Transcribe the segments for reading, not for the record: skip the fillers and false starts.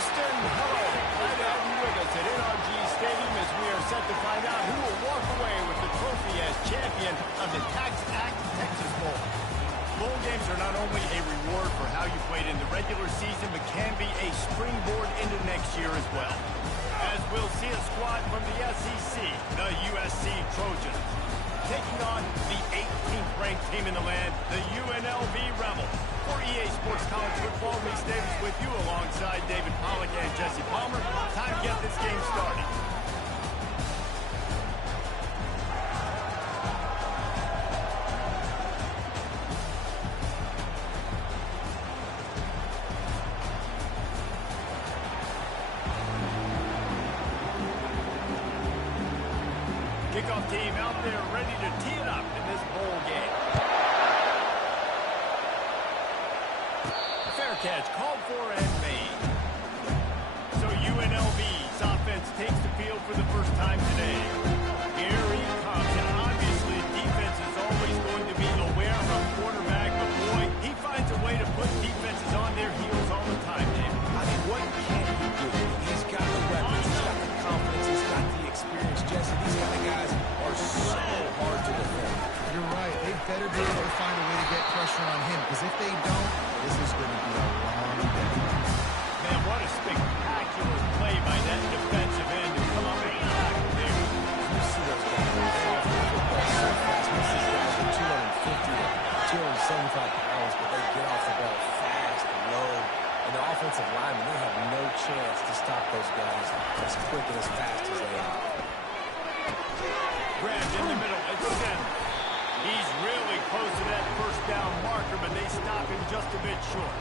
Houston, hello. Glad to have you with us at NRG Stadium as we are set to find out who will walk away with the trophy as champion of the Tax Act Texas Bowl. Bowl games are not only a reward for how you played in the regular season, but can be a springboard into next year as well. As we'll see a squad from the SEC, the USC Trojans, taking on the 18th ranked team in the land, the UNLV Rebels. For EA Sports College Football, Reese Davis with you alongside David Pollack and Jesse Palmer. Time to get this game started. Kickoff team out there ready to tee it up in this bowl game. Fair catch called for and made. So UNLV's offense takes the field for the first time today. Here he comes, and obviously defense is always going to be aware of quarterback, but boy, he finds a way to put defenses on their heels all the time, Dave. I mean, what can he do? He's got the weapons, he's got the confidence, he's got the experience. Jesse, these kind of guys are so hard to defend. You're right. They better be able to find a way to get pressure on him, because if they don't, this is going to be a long day. Man, what a spectacular play by that defensive end to come up and tackle there. You see those guys, they're off the football so fast. Most of these guys are 250 to 275 pounds, but they get off the ball fast and low. And the offensive linemen, they have no chance to stop those guys as quick and as fast as they are. Grabbed in the middle, extend. He's really close to that first down marker, but they stop him just a bit short.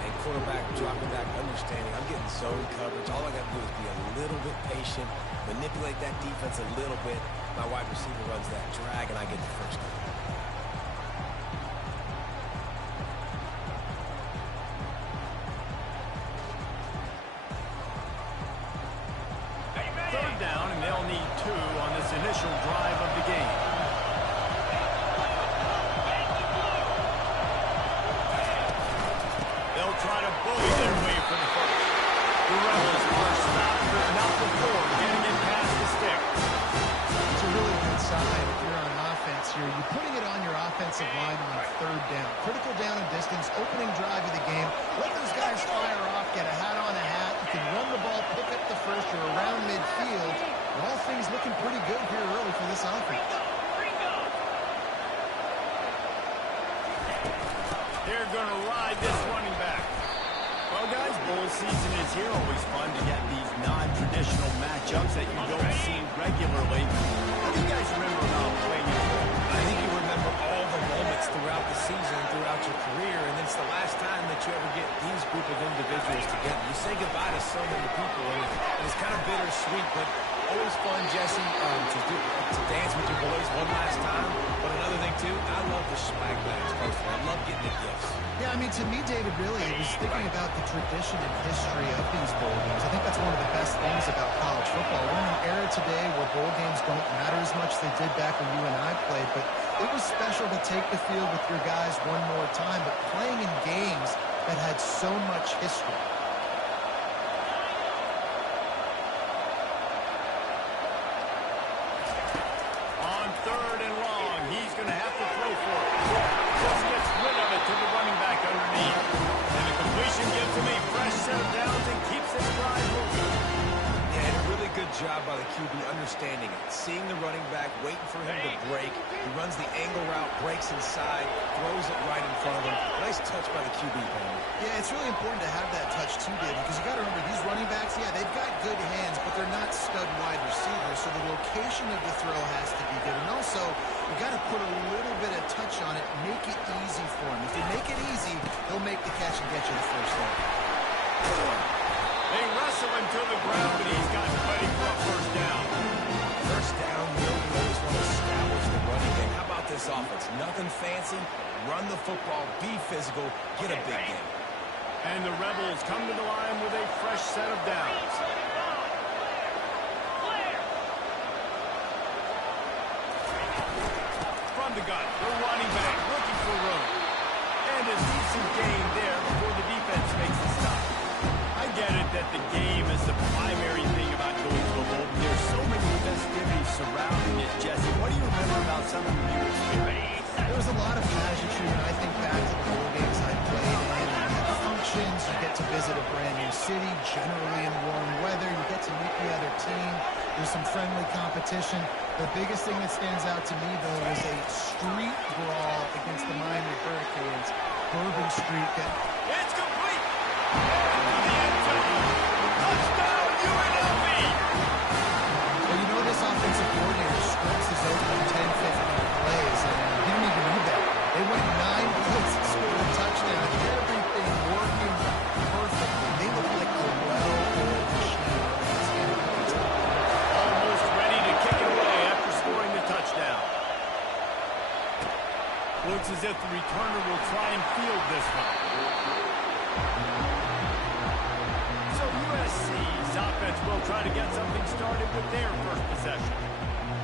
And quarterback dropping back, understanding I'm getting zone coverage. All I got to do is be a little bit patient, manipulate that defense a little bit. My wide receiver runs that drag, and I get the first down. Third down, and they'll need 2 on this initial drive of the game. They'll try to bully their way for the first. The Rebels are stopped, but not before getting it past the stick. It's a really good sign if you're on offense here. You're putting it on your offensive line on third down. Critical down and distance, opening drive of the game. Let those guys fire off, get a hat on a hat. You can run the ball, pick up the first. You're around midfield. All things looking pretty good here early for this offense. They're going to ride this running back. Well, guys, bowl season is here. Always fun to get these non-traditional matchups that you don't see regularly. How do you guys remember about playing in bowl? I think you remember all the moments throughout the season, throughout your career, and it's the last time that you ever get these group of individuals together. You say goodbye to so many people, and it's kind of bittersweet, but always fun, Jesse, to dance with your boys one last time. But another thing, too, I love the swag bags personally. I love getting the gifts. Yeah, I mean, to me, David, really, it was thinking about the tradition and history of these bowl games. I think that's one of the best things about college football. We're in an era today where bowl games don't matter as much as they did back when you and I played, but it was special to take the field with your guys one more time, but playing in games that had so much history. On third and long, he's going to have to throw for it. Just gets rid of it to the running back underneath. And the completion gives him a fresh set of downs and keeps this drive moving. Yeah, and a really good job by the QB understanding it. Seeing the running back, waiting for him to break. He runs the angle route, breaks inside, throws it right in front of him. Nice touch by the QB, Palmer. Yeah, it's really important to have that touch too, David, because you got to remember these running backs, yeah, they've got good hands, but they're not stud wide receivers, so the location of the throw has to be good. And also, you got to put a little bit of touch on it, make it easy for him. If you make it easy, he'll make the catch and get you the first down. They wrestle him to the ground, but he's got plenty for a first down. First down, you always want to establish the running game. How about this offense? Nothing fancy. Run the football, be physical, get a big game. And the Rebels come to the line with a fresh set of downs. From the gun, the running back looking for room. And a decent gain there before the defense makes the stop. I get it. that the game is the primary thing about going to a bowl. There's so many festivities surrounding it, Jesse. What do you remember about some of the experience? There was a lot of pageantry when I think back to the bowl games I played in. You have functions, you get to visit a brand new city, generally in warm weather. You get to meet the other team. There's some friendly competition. The biggest thing that stands out to me, though, was a street brawl against the Miami Hurricanes. Bourbon Street. It's complete. Into the end zone. Touchdown, UNLV. Well, you know this offensive coordinator scripts his open 10-15 plays, and he didn't even need that. They went 9 plays and scored a touchdown. Everything working perfectly. They look like a well-oiled machine. Almost ready to kick it away after scoring the touchdown. Looks as if the returner will try and field this one. So USC's offense will try to get something started with their first possession.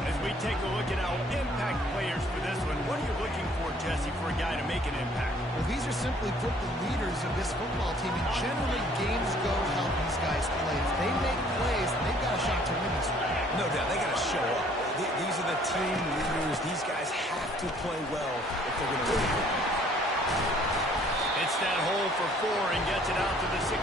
As we take a look at our impact players for this one, what are you looking for, Jesse, for a guy to make an impact? Well, these are simply put the leaders of this football team, and generally games go how these guys play. If they make plays, they've got a shot to win this one. No doubt, they got to show up. These are the team leaders. These guys have to play well if they're going to win. It's that hole for 4 and gets it out to the 16.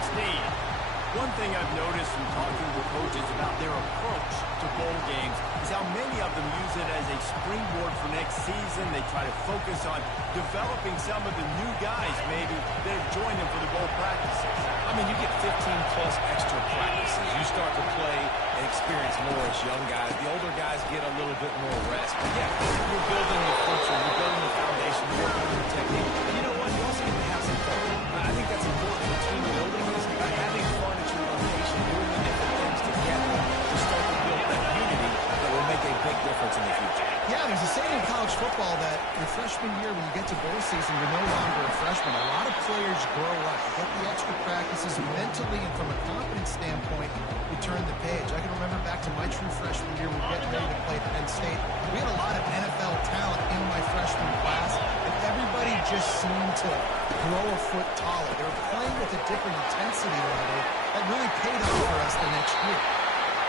One thing I've noticed from talking with coaches about their approach to bowl games is how many of them use it as a springboard for next season. They try to focus on developing some of the new guys maybe that have joined them for the bowl practices. I mean, you get 15-plus extra practices. You start to play and experience more as young guys. The older guys get a little bit more rest. But yeah, you're building the culture. You're building the foundation. You're working on your technique. And you know what? You also get to have some fun. I think that's important for team building is having fun at your location, doing the different things together to start to build that unity that will make a big difference in the future. Yeah, there's a saying in college football that your freshman year, when you get to bowl season, you're no longer a freshman. A lot of players grow up, get the extra practices mentally, and from a confidence standpoint, you turn the page. I can remember back to my true freshman year, we were getting ready to play Penn State. We had a lot of NFL talent in my freshman class, and everybody just seemed to grow a foot taller. They were playing with a different intensity level that really paid off for us the next year.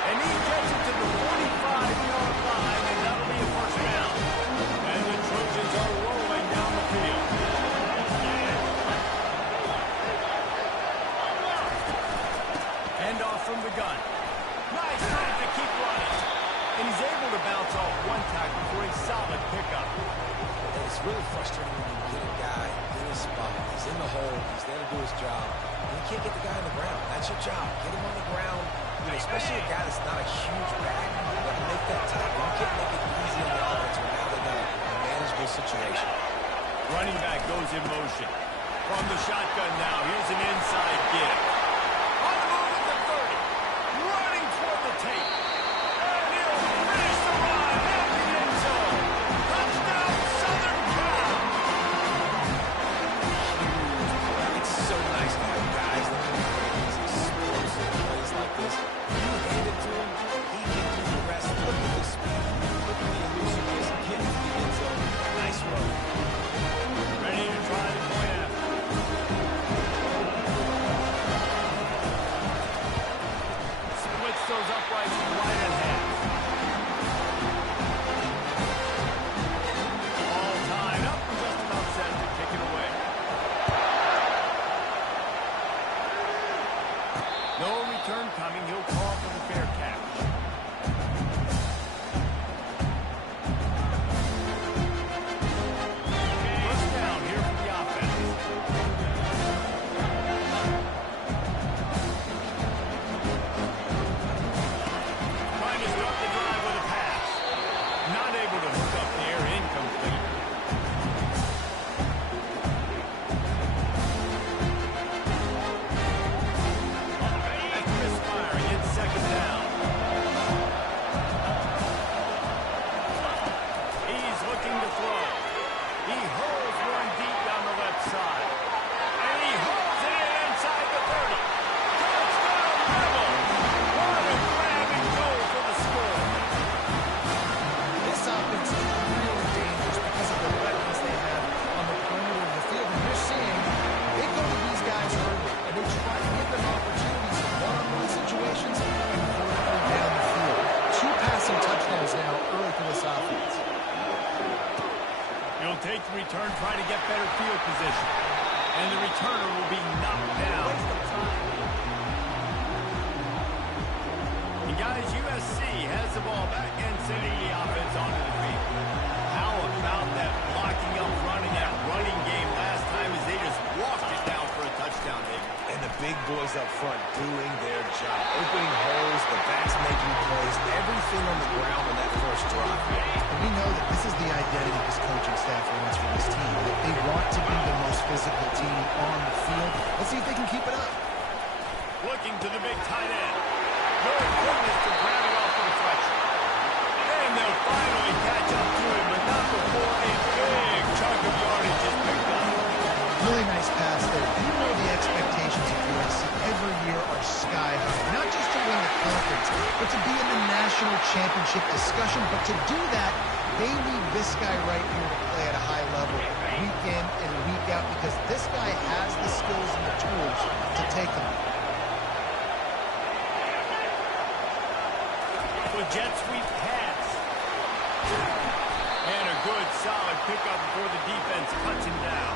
And he gets it to the 45-yard line, and that'll be a first down. And the Trojans are rolling down the field. Handoff from the gun. Nice move to keep running. And he's able to bounce off one tackle for a solid pickup. It's really frustrating when you get a guy in his spot. He's in the hole. He's there to do his job. And you can't get the guy on the ground. That's your job. Get him on the ground. You know, especially a guy that's not a huge back. You got to make that tackle. You can't make it easy on the offense when now they got a manageable situation. Running back goes in motion. From the shotgun now. Here's an inside give. On the move at the 30. Running toward the tape. And he'll finish the run at the end zone. Touchdown, Southern Cal. It's so nice to have guys that can make these explosive plays like this. You hand it to him, he can do the rest. Look at the speed. Look at the elusiveness. Get into the end zone. Nice run. Ready to try the point after. take the return, trying to get better field position. And the returner will be knocked down. And guys, USC has the ball back and sending the offense onto the field. How about that blocking up front in that running game last time as they just walked it down for a touchdown, David? And the big boys up front doing their job. Opening holes, the backs making plays, everything on the ground on that first drive. And we know that this is the identity this coaching staff wants for this team. That they want to be the most physical team on the field. Let's see if they can keep it up. Looking to the big tight end. Good goodness to grab it off the deflection. And they'll finally catch up to him, but not before a big chunk of yardage is picked up. Really nice pass there. You know the expectations of USC every year are sky high. Not just to win the conference, but to be in the national championship discussion. But to do that, they need this guy right here to play at a high level week in and week out because this guy has the skills and the tools to take them. With jet sweep pass. And a good solid pickup before the defense cuts him down.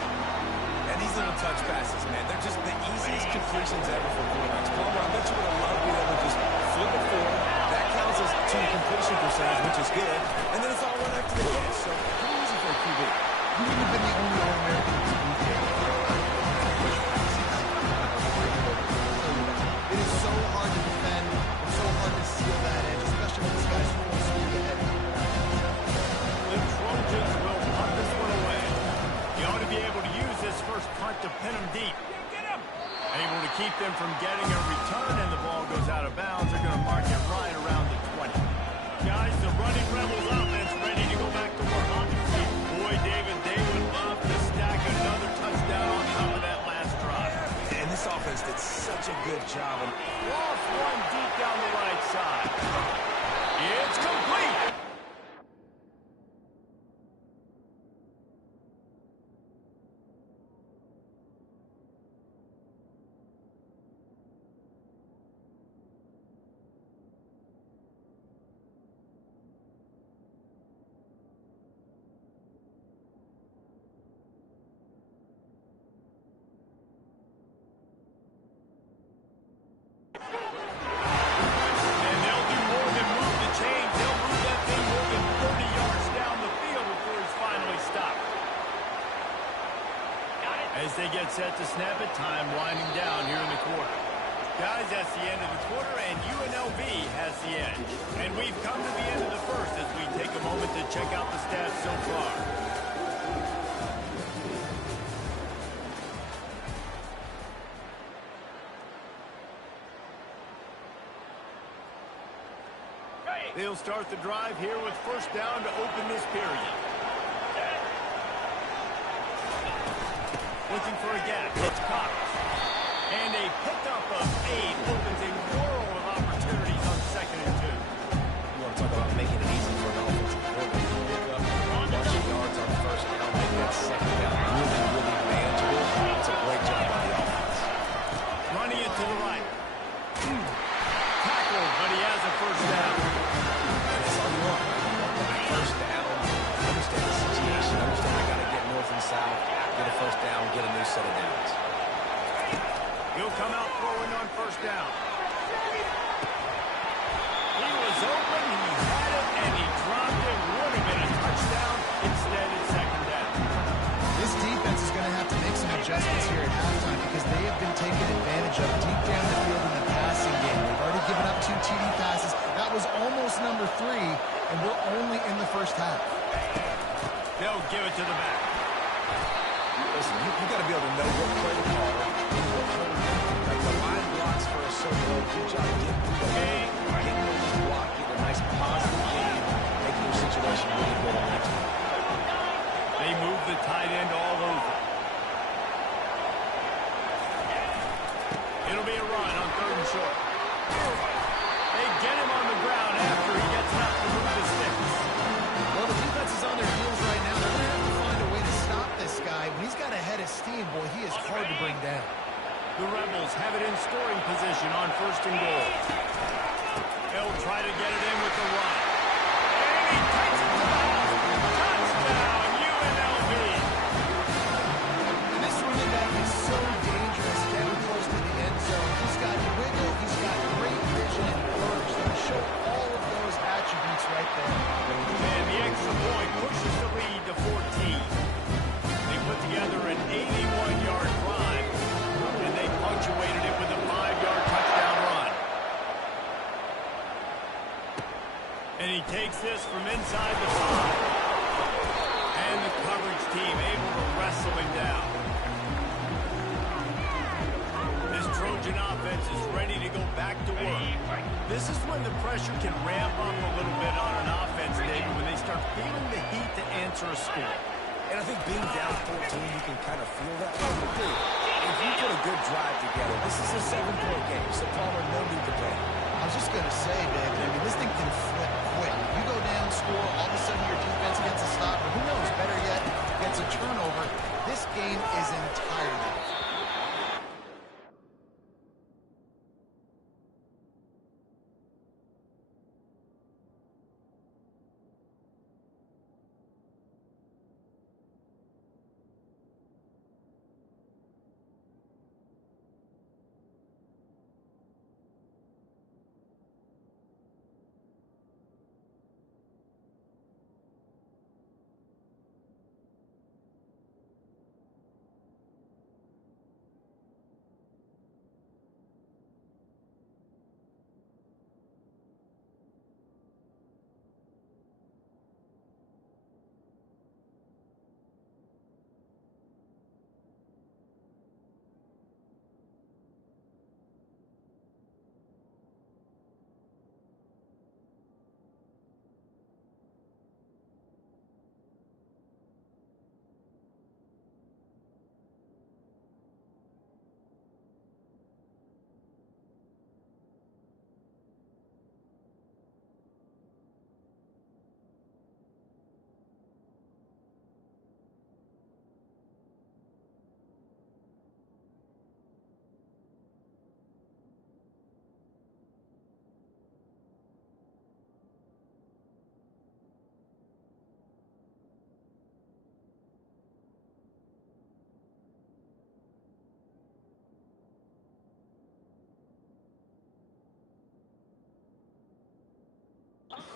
And these little touch passes, man, they're just the easiest completions ever for quarterbacks. Palmer, I bet you would have loved being able to just flip it forward. That counts as to completion percentage, which is good. And then it's all run after the catch. So pretty easy for a QB. You wouldn't have been the only All-American in this weekend. It is so hard to defend. It's so hard to seal that edge, especially when this guy's full speed ahead. The Trojans will punt this one away. You ought to be able to use this first punt to pin them deep. Able to keep them from getting a return, and the ball goes out of bounds. They're going to mark it right around the 20. Guys, the running Rebels offense ready to go back to work on the field. Boy, David, they would love to stack another touchdown on top of that last drive. And this offense did such a good job. Lost one deep down the right side. It's complete. As they get set to snap it, time winding down here in the quarter. Guys, that's the end of the quarter, and UNLV has the edge. And we've come to the end of the first as we take a moment to check out the stats so far. They'll start the drive here with first down to open this period. Looking for a gap. It's Cox. And a pickup of 8 opens a world of opportunities on 2nd and 2. You want to talk about making it easy for an offensive coordinator to pick up a bunch of yards on first down, make that second down really, really manageable. It's a great job by the offense. Running it to the right. Tackled, but he has a first down. And that's all you want. First down. Understand the situation. Understand I got to get north and south. Get a first down, get a new set of downs. He'll come out throwing on first down. He was open, he had it, and he dropped it. Would have been a touchdown. Instead, it's second down. This defense is going to have to make some adjustments here at halftime because they have been taken advantage of deep down the field in the passing game. They've already given up 2 TD passes. That was almost number 3, and we're only in the first half. They'll give it to the back. Listen, you got to be able to know what play to call. Like the line blocks for a circle. Good job getting through the game, getting over the block, getting a nice positive game, making your situation really good on that team. They move the tight end all over. It'll be a run on 3rd and short. They get him on the ground after he gets up to move the sticks. Well, the defense is on their heels right now. They're going to have to find a way to stop this guy. When he's got a head of steam, boy, he is hard to bring down. The Rebels have it in scoring position on 1st and goal. They'll try to get it in with the run. And he takes it to the house. Touchdown, UNLV. And he takes this from inside the 5. And the coverage team able to wrestle him down. This Trojan offense is ready to go back to work. This is when the pressure can ramp up a little bit on an offense, David, when they start feeling the heat to answer a score. And I think being down 14, you can kind of feel that. If you put a good drive together, this is a 7-point game, so Palmer, no need to panic. I was just going to say, David, I mean, this thing can flip quick. You go down, score, all of a sudden your defense gets a stop, or who knows, better yet, gets a turnover. This game is entirely different.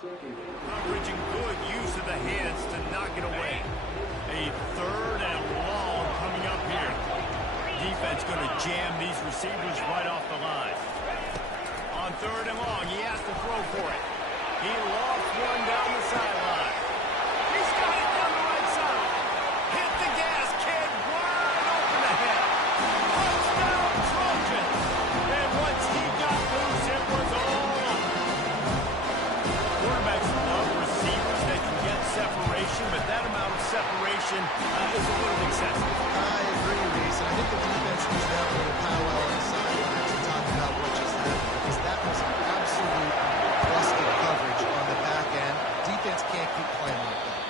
Coverage and good use of the hands to knock it away. A 3rd and long coming up here. Defense going to jam these receivers right off the line. On 3rd and long, he has to throw for it. He lost one down the sideline. He's got it down the right side. Hit the gas, kid. Wide open ahead. Touchdown, Trojans. And once he got loose, it was all up. Quarterbacks love receivers that can get separation, but that amount of separation is a little excessive. I agree, Reese. And I think the defense needs to have a little powwow on the sidelines and talk about what just happened, because that was an absolute busted coverage on the back end. Defense can't keep playing like that.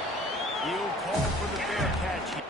He'll call for the fair catch here.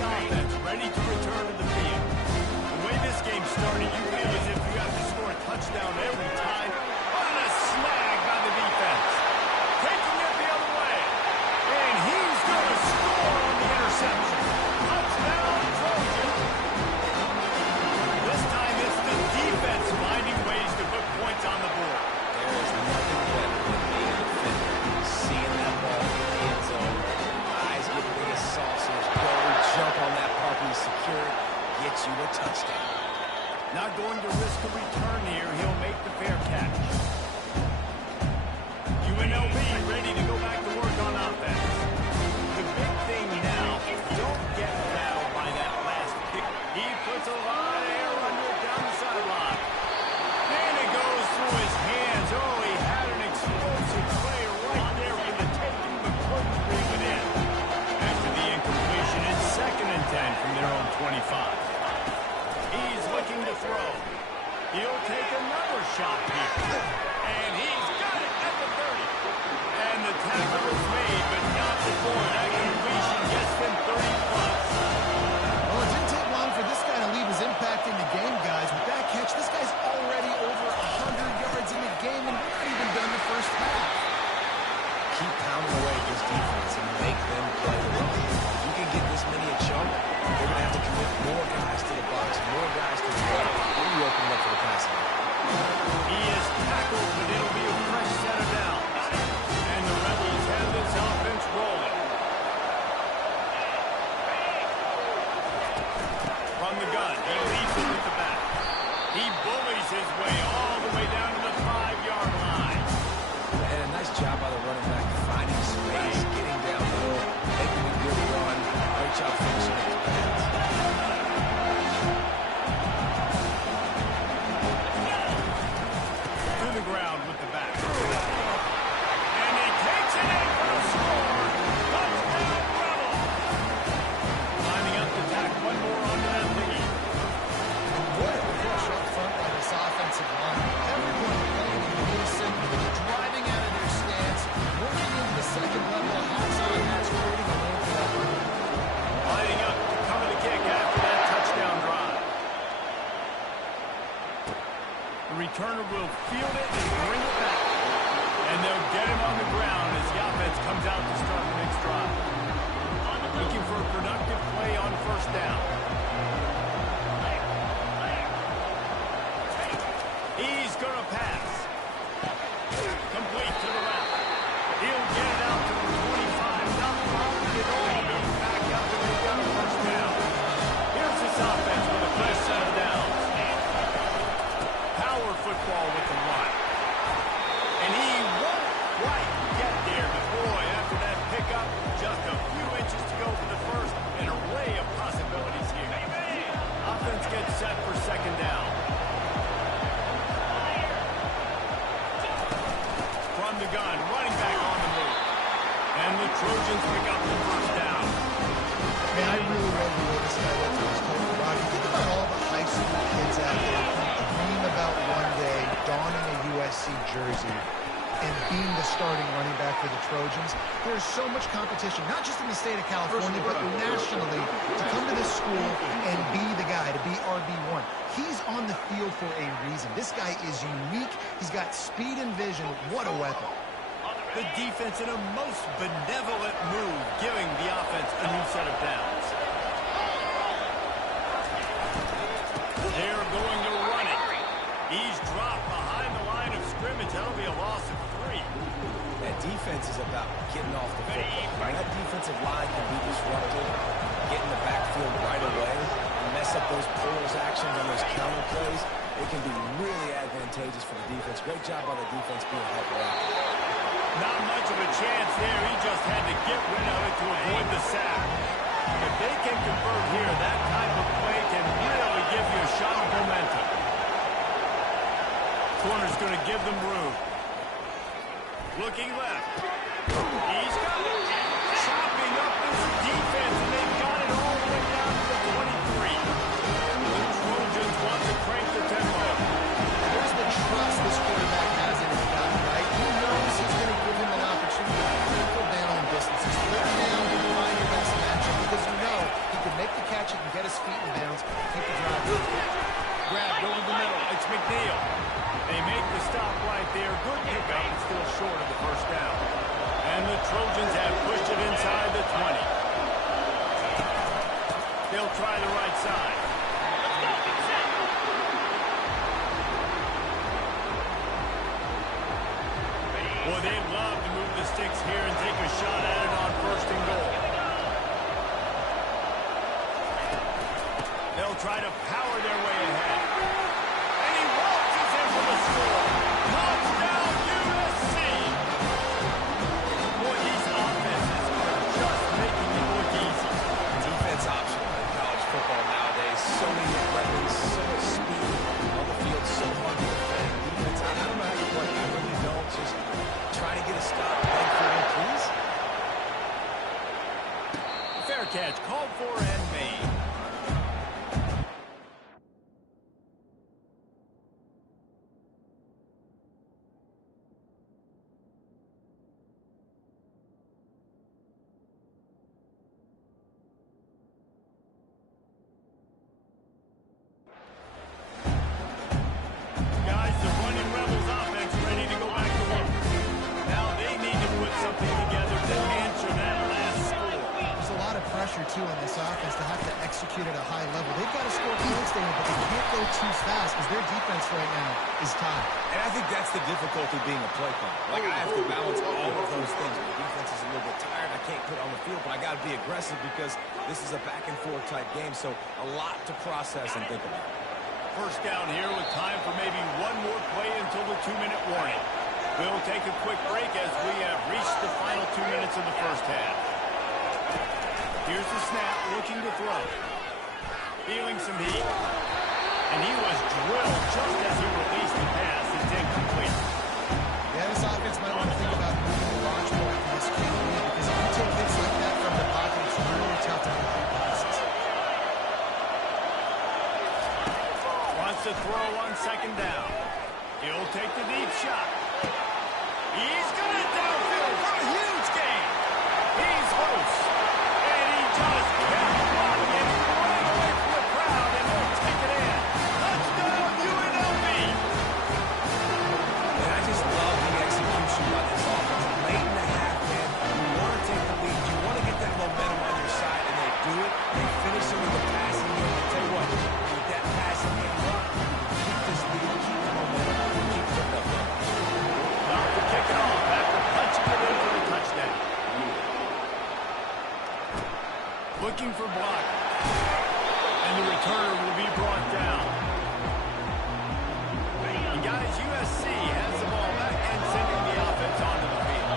Offense ready to return to the field. The way this game started, you feel as if you have to score a touchdown every time. What a snag by the defense. Taking it the other way. And he's going to score on the interception. Touchdown, Trojan. This time it's the defense finding ways to put points on the board. There is nothing better than being a defender. Seeing that ball in the end zone. Eyes get big as saucers. Jump on that puppy, secure it, gets you a touchdown. Not going to risk a return here. He'll make the fair catch. UNLV ready to go back to work on offense. The big thing now, don't get fouled by that last kick. He puts a lot of air under it down the sideline. And it goes through his hands. Oh, he had an explosive play right there for the taking, but couldn't bring it in. After the incompletion, it's 2nd and 10 from their own 25. He's looking to throw. He'll take another shot here. And he's got it at the 30. And the tackle is made, but not before that completion. the gun. He leads it with the back. He bullies his way all the way down to the 5-yard line. And a nice job by the running back, finding space, getting downhill, making a good run. Great job finishing with his pass. To the ground with the back. And he takes it in for a score. Touchdown, Rebel. Lining up to tack one more onto that thingy. What a push up front by this offensive line. Everyone playing in unison, driving out of their stance, working into the second level. Hats on, that's creating a lane for that run. Lining up to cover the kick after that touchdown drive. The returner will field it and bring it back. And they'll get him on the ground as the offense comes out to start the next drive. Looking for a productive play on first down. He's going to pass. Complete to the left. He'll get it out to the 25. Not long at all. He's back up and they've got a first down. Here's this offense with a fresh set of downs. Power football with the run. And he won't quite get there. But boy, after that pickup, just a few inches to go for the first. An array of possibilities here. Offense gets set for second down. From the gun, running back on the move. And the Trojans pick up the first down. Man, I really love the way this guy lets his total Rocky. Think about all the high school kids out there who dream about one day donning a USC jersey and being the starting running back for the Trojans. There's so much competition, not just in the state of California, but nationally, to come to this school and be the guy, to be RB1. He's on the field for a reason. This guy is unique. He's got speed and vision. What a weapon. The defense in a most benevolent move, giving the offense a new set of downs. They're going to run it. He's dropped behind the line of scrimmage. That'll be a loss of 3. That defense is about getting off the football. That defensive line can be disrupted, get in the backfield right away, and mess up those pulls actions on those counter plays. It can be really advantageous for the defense. Great job by the defense being helped out. Not much of a chance there. He just had to get rid of it to avoid the sack. If they can convert here, that type of play can really give you a shot of momentum. Corner's going to give them room. Looking left. He's got it. Chopping up this defense, and they've got it all the way down to the 23. The Trojans want to crank the tempo. There's the trust this quarterback has in his guy, right? He knows he's going to give him an opportunity to trickle down in distances. Third down, you find your best matchup because you know he can make the catch, he can get his feet in bounds, keep the drive moving. Grabbed over the middle. It's McNeil. They make the stop right there. Good pickup, but still short of the first down. And the Trojans have pushed it inside the 20. They'll try the right side. Boy, they'd love to move the sticks here and take a shot at it on first and goal. They'll try to power their way ahead. And he waltzes in for the score. Touchdown, USC! Boy, these offenses are just making it look easy. Defense optional in college football nowadays. So many weapons, so much speed on the field, so hard to defend. Defense, I don't know how you play. I really don't. Just try to get a stop. Beg for one, please. Fair catch, called for and made. Guys, the running Rebels offense ready to go back to work. Now they need to put something together to answer that last score. There's a lot of pressure, too, on this offense to have to execute at a high level. They've got to score points there, but they can't go too fast because their defense right now is tied. And I think that's the difficulty being a play caller. Like, I have to balance all of those things. My defense is a little bit tired. I can't put on the field, but I got to be aggressive because this is a back-and-forth type game, so a lot to process and think about. First down here with time for maybe one more play until the 2-minute warning. We'll take a quick break as we have reached the final 2 minutes of the first half. Here's the snap, looking to throw. Feeling some heat. And he was drilled just as he released the pass. It's incomplete. Yeah, this offense might want to think about moving the launch point for this QB because if you take hits like that from the pocket, it's really tough to complete passes. Wants to throw on second down. He'll take the deep shot. He's got it downfield for a huge gain. He's loose. And he just kept walking it right away from the crowd, and he'll take it in. Touchdown, UNLV. And I just love the execution by this offense. Late in the half, man, you want to take the lead. You want to get that momentum on your side, and they do it. They finish it with a passing game. I tell you what, with that passing game run, keep this lead, keep the momentum, keep putting up numbers. About to kick it off after punching it in for the touchdown. Looking for block. And the returner will be brought down. And guys, USC has the ball back and sending the offense onto the field.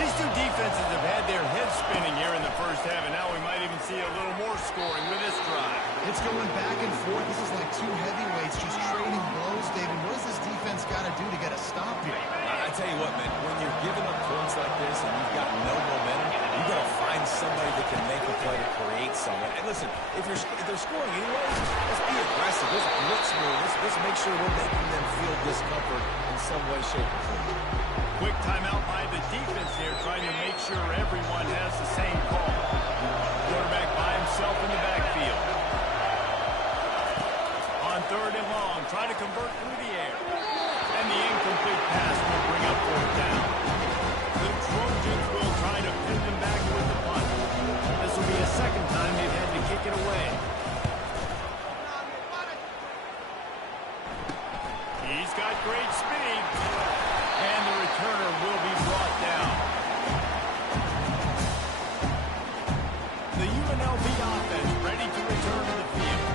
These two defenses have had their heads spinning here in the first half, and now we might even see a little more scoring with this drive. It's going back and forth. This is like two heavyweights just trading blows, David. What does this defense got to do to get a stop here? I tell you what, man, when you're giving up points like this and you've got no momentum, you got to find somebody that can make a play to create something. And listen, if they're scoring anyway, let's be aggressive. Let's blitz more. Let's make sure we're making them feel discomfort in some way, shape, or form. Quick timeout by the defense here, trying to make sure everyone has the same call. Quarterback by himself in the backfield. On third and long, trying to convert through the air. And the incomplete pass will bring up fourth down. The Trojans will try to pin them back with the punt. This will be a second time they've had to kick it away. He's got great speed. And the returner will be brought down. The UNLV offense ready to return to the field.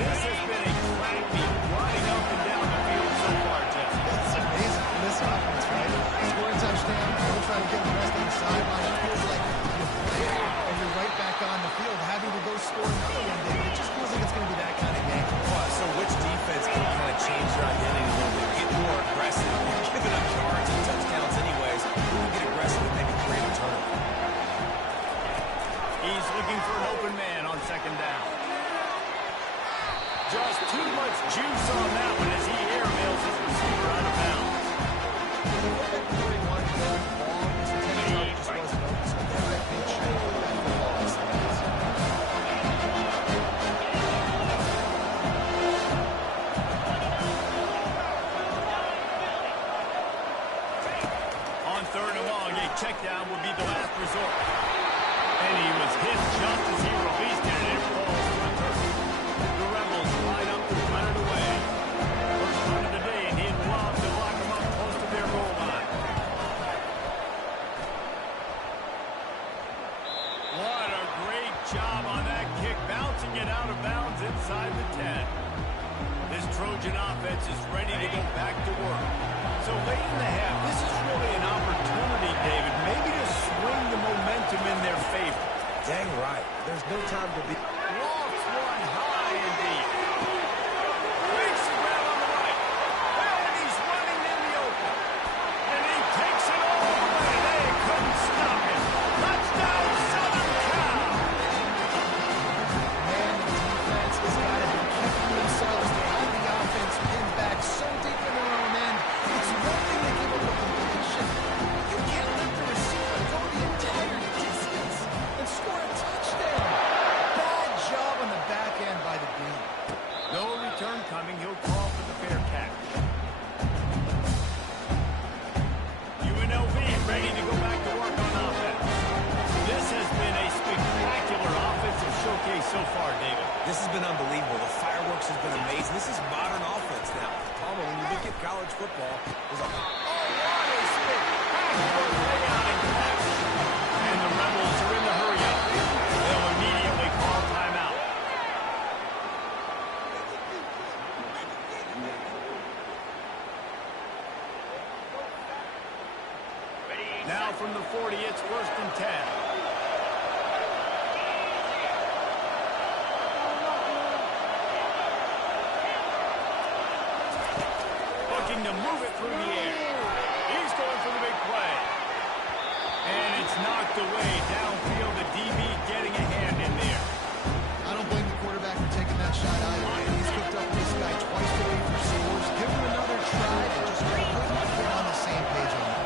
This has been a cranky running up and down the field so far, Jesse. It's amazing for this offense, right? Score a touchdown, don't try to get the rest on the sideline. It feels like you play and you're right back on the field having to go score another one, David. It just feels like it's going to be that kind of game. So which defense can kind of change your identity a little bit, get more aggressive, giving up yards and touchdowns anyways, who will get aggressive and maybe create a turnover? He's looking for an open man on second down. Just too much juice on that one as he airmails his receiver out of bounds. Really wanted to go long. His attention just wasn't open, so they might make sure that football is nice. On third and long, a check down would be the last resort. And he was hit just as he released it, and it falls to the turf. The Rebels line up to run it away. First run of the day, and he'd love to lock them up close to their goal line. What a great job on that kick, bouncing it out of bounds inside the 10. This Trojan offense is ready to go back to work. So late in the half, this is really an opportunity, David, maybe to swing the momentum in their favor. Dang right. There's no time to be... Lofts one high indeed. Breaks the ground on the right. And he's running in the open. And he takes it all the way. They couldn't stop him. Touchdown, Southern Cal. Man, the defense has got to be kicking themselves to have the offense pinned back so deep in their own end. It's one thing to give up a completion. You can't let the receiver go the entire distance and score a touchdown. Bad job on the back end by the beam. No return coming. He'll call for the fair catch. UNLV ready to go back to work on offense. This has been a spectacular offensive showcase so far, David. This has been unbelievable. The fireworks has been amazing. This is modern offense now. Palmer, when you look at college football, there's a... Oh, what a spectacular layout and catch. And And the Rebels are in the hurry-up. They'll immediately call timeout. Now from the 40, it's 1st and 10. Looking to move it through the air. He's going for the big play. And it's knocked away downfield. The DB getting a hand in there. I don't blame the quarterback for taking that shot either. He's picked up this guy twice today for scores. Give him another try and just couldn't get on the same page on that.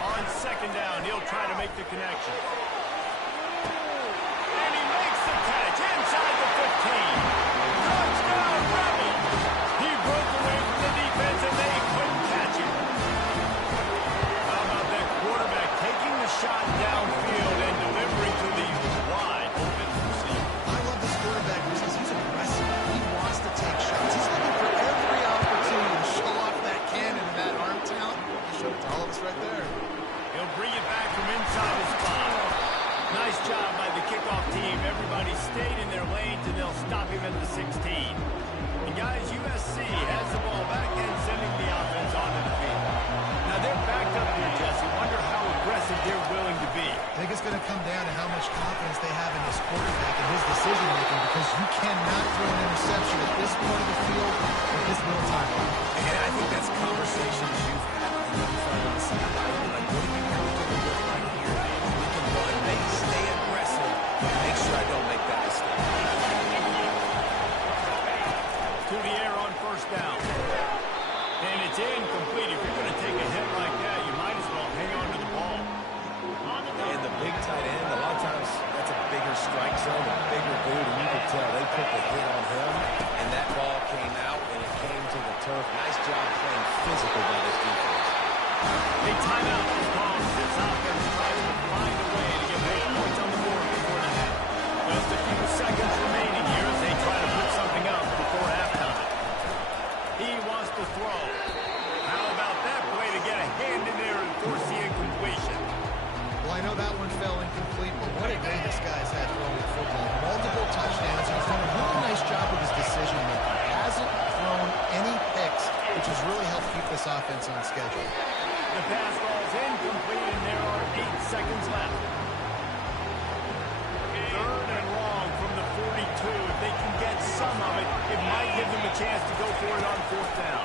On 2nd down, he'll try to make the connection. And he makes the catch inside the 15. Touchdown, Rebels! He broke away from the defense and they couldn't catch him. How about that quarterback taking the shot downfield and delivering to the wide open receiver? I love this quarterback because he's aggressive. He wants to take shots. He's looking for every opportunity to show off that cannon and that arm talent. He showed it to all of us right there. He'll bring it back from inside his 5. Nice job by the kickoff team. Everybody stayed in their lanes, and they'll stop him at the 16. And guys, USC has the ball back and sending the offense onto the field. Now they're backed up here, Jesse. Wonder how aggressive they're willing to be. I think it's going to come down to how much confidence they have in this quarterback and his decision-making, because you cannot throw an interception at this part of the field with this little time left. And I think that's conversations you've had in front of the sideline. Like, what are you comfortable with right here? We can run, maybe stay aggressive, but make sure I don't make that mistake. To the air on 1st down. And it's incomplete. If you're going to take a hit like that, you might as well hang on to the ball. And the big tight end, a lot of times that's a bigger strike zone, a bigger dude, and you could tell they put the hit on him, and that ball came out, and it came to the turf. Nice job playing physical by this defense. A timeout is called. This offense tries to find a way to get more points on the board before the half. Just a few seconds remaining here as they try to put something up before halftime. He wants to throw. How about that play to get a hand in there and force the incompletion? Well, I know that one fell incomplete, but what a day this guy's had throwing the football. Multiple touchdowns. He's done a really nice job with his decision-making. Hasn't thrown any picks, which has really helped keep this offense on schedule. The pass ball's incomplete, and there are 8 seconds left. 3rd and long from the 42. If they can get some of it, it might give them a chance to go for it on 4th down.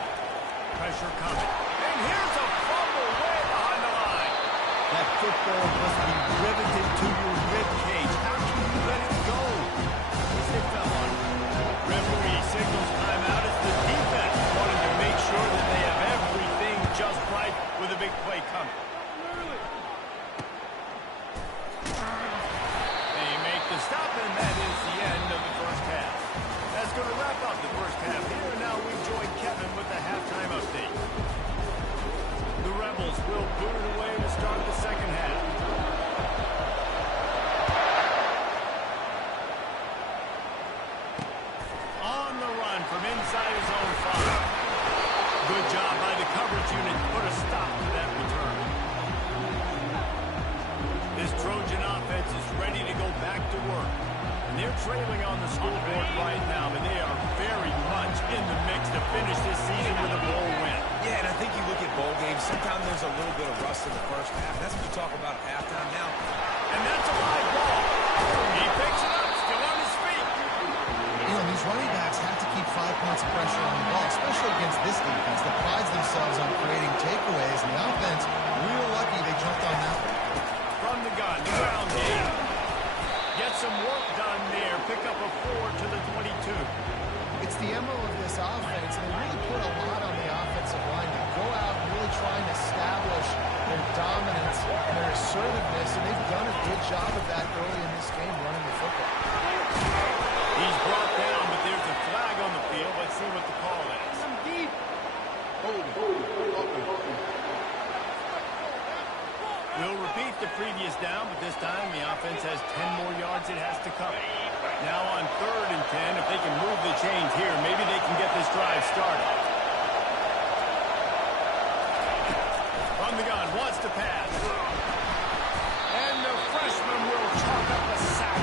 Pressure coming. And here's a fumble way behind the line. That football must be riveted to your rib cage. How can you let it go? It fell on him. Referee signals timeout as the defense wanting to make sure that they have everything just right with a big play coming. They make the stop, and that is the end of the 1st half. That's going to wrap up the 1st half here, and now we join Kevin with the halftime update. The Rebels will boot it away to start the 2nd half. On the run from inside his own 5. Good job by the coverage unit to put a stop to that return. This Trojan offense is ready to go back to work. And they're trailing on the scoreboard right now, but they are very much in the mix to finish this season with a bowl win. Yeah, and I think you look at bowl games, sometimes there's a little bit of rust in the 1st half. That's what you talk about at halftime now. And that's a live ball. He picks it up, still on his feet. You know, these running backs have to keep 5 points of pressure on the ball, especially against this defense that prides themselves on creating takeaways. And the offense, real lucky they jumped on that one. From the gun, the ground game. Get some work done there. Pick up a 4 to the 22. It's the MO of this offense, and they really put a lot on the offensive line to go out and really try and establish their dominance and their assertiveness, and they've done a good job of that early in this game running the football. He's brought down, but there's a flag on the field. Let's see what the call is. We'll repeat the previous down, but this time the offense has 10 more yards it has to cover. Now on 3rd and 10, if they can move the chains here, maybe they can get this drive started. wants to pass. And the freshman will chalk up a sack.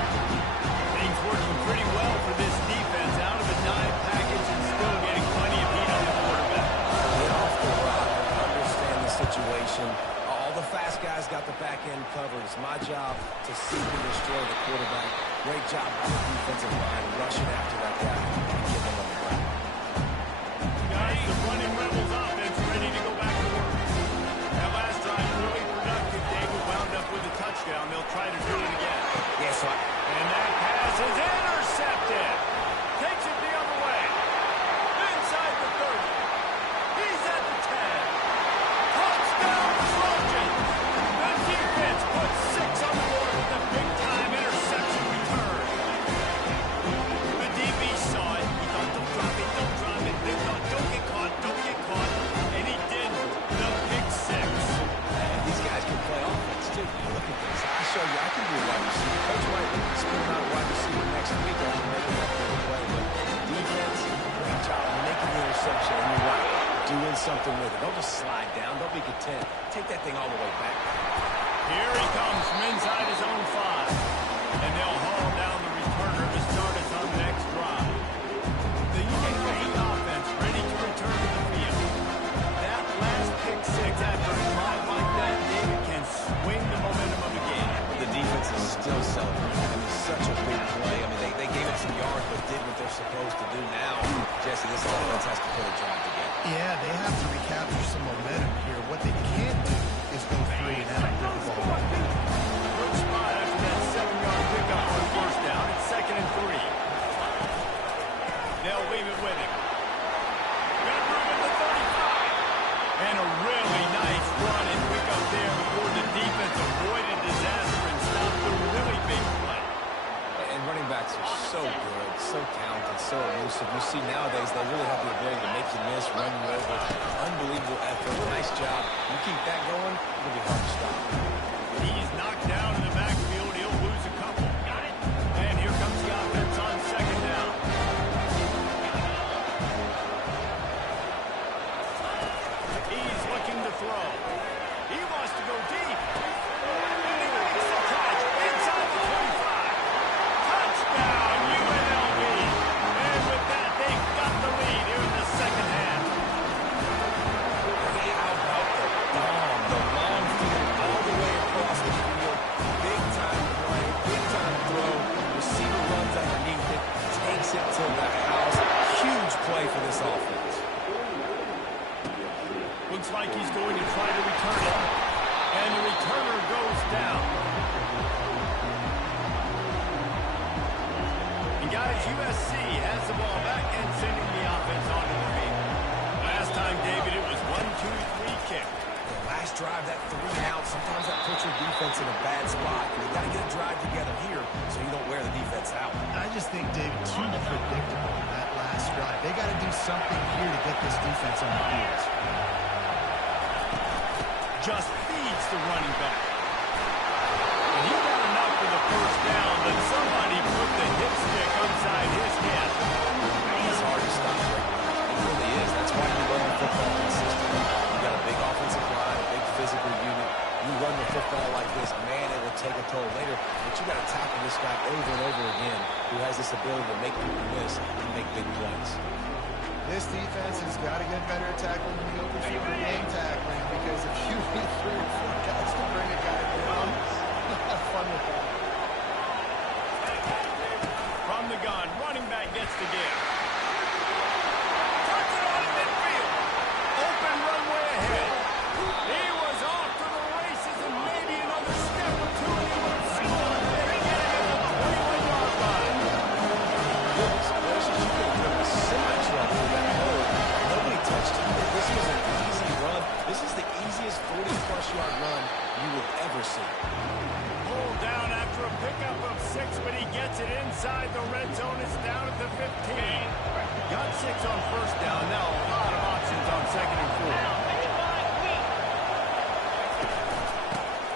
Things working pretty well for this defense. Out of a dime package and still getting plenty of heat on the quarterback. Get off the rock. Understand the situation. All the fast guys got the back end covered. It's my job to seek and destroy the quarterback. Great job by the defensive line rushing after that guy and get him on the ground. Guys, the running Rebels offense ready to go back to work. That last drive really productive. David wound up with a touchdown. They'll try to do it again. Yes, sir. And that pass is intercepted. Takes it the other way. Inside the 30. He's at the 10. Touchdown Trojans. The defense puts 6 on the board with a big-time interception return. The DB saw it. He thought, don't drop it, don't drop it. They thought, don't get caught, don't get caught. And he did the pick 6. And these guys can play offense, too. You look at this. I show you, I can do a wide receiver. Coach might spin him out a wide receiver next week after making that big play. But defense, great job making the interception. And you're right, doing something with it. Don't just slide down. Don't be content. Take that thing all the way back. Here he comes from inside his own 5. And they'll haul down the returner to start us on the next drive. The Union offense ready to return to the field. That last pick 6 after a drive like that, David can swing the momentum of the game. The defense is still celebrating. It was such a big play. I mean, they gave it some yards, but did what they're supposed to do now. Jesse, this offense has to put a drive together. Yeah, they have to recapture some momentum here. What they can't do is go 3 and out with the ball. Good spot after that 7-yard pickup on first down. It's 2nd and 3. They'll leave it with him. Got room at the 35. And a really nice run and pick up there before the defense avoided disaster and stopped the really big play. And running backs are so good, so talented, so elusive. You see nowadays they really have the ability to make you miss, run you over. Unbelievable effort. Nice job. You keep that going, it'll be hard to stop. He's knocked down in the backfield. He'll lose a couple. And here comes the offense on 2nd down. He's looking to throw. He wants to go deep. And he makes the catch inside the 25. Touchdown, UNLV. And with that, they've got the lead here in the second half. How about the bomb, the long field, all the way across the field. Big time play, big time throw. Receiver runs underneath it, takes it to the house. Huge play for this offense. Looks like he's going to try to return it. And the returner goes down. And guys, USC has the ball back and sending the offense on to the field. Last time, David, it was 1-2-3 kick. The last drive, that 3 and out, sometimes that puts your defense in a bad spot. You got to get a drive together here so you don't wear the defense out. I just think, David, too predictable in that last drive. They got to do something here to get this defense on the field. Just feeds the running back. And he got enough for the first down, but somebody put the hip stick upside his head. He's hard to stop right now. It really is. That's why you run the football consistently. You got a big offensive line, a big physical unit. You run the football like this, man, it will take a toll later. But you got to tackle this guy over and over again who has this ability to make people miss and make big plays. This defense has got to get better at tackling in the open field or game tackling, because if you need 3 or 4 guys to bring a guy down, have fun with that. From the gun, running back gets the give. Tucks it on midfield. Open runway ahead. He was off to the races, and maybe another step or two, and he would have scored. They get him at the 21-yard line. Goodness gracious, you could have put a semi-truck through that hole. Nobody touched him. This was an easy run. This is the easiest 40-plus yard run you will ever see. Pulled down after a pickup of 6, but he gets it inside the red zone. It's down at the 15. Got 6 on first down. Now a lot of options on 2nd and 4.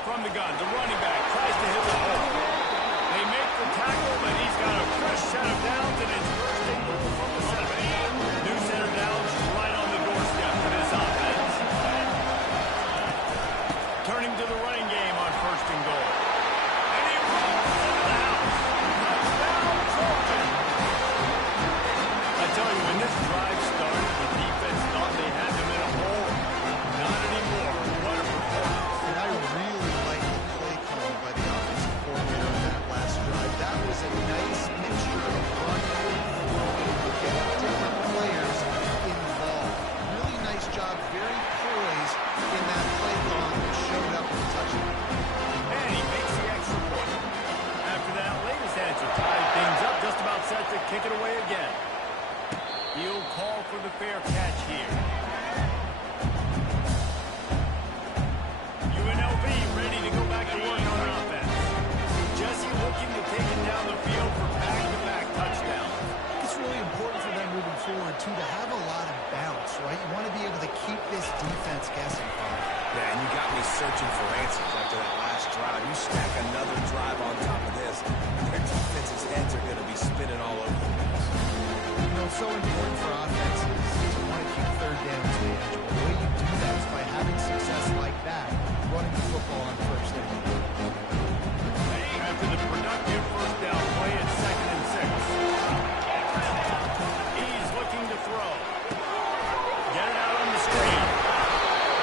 From the gun, the running back tries to hit the hole. They make the tackle, but he's got a fresh set of downs, and it's first and goal from the 7. New set of downs right on the doorstep for this offense. field for back-to-back touchdowns. It's really important for them moving forward, too, to have a lot of bounce, right? You want to be able to keep this defense guessing, Bob. Yeah, and you got me searching for answers after that last drive. You stack another drive on top of this, their defense's heads are going to be spinning all over the place. You know, it's so important for offenses to want to keep third downs manageable. The way you do that is by having success like that, running the football on first down. After the productive first down play at 2nd and 6. He's looking to throw. Get it out on the screen.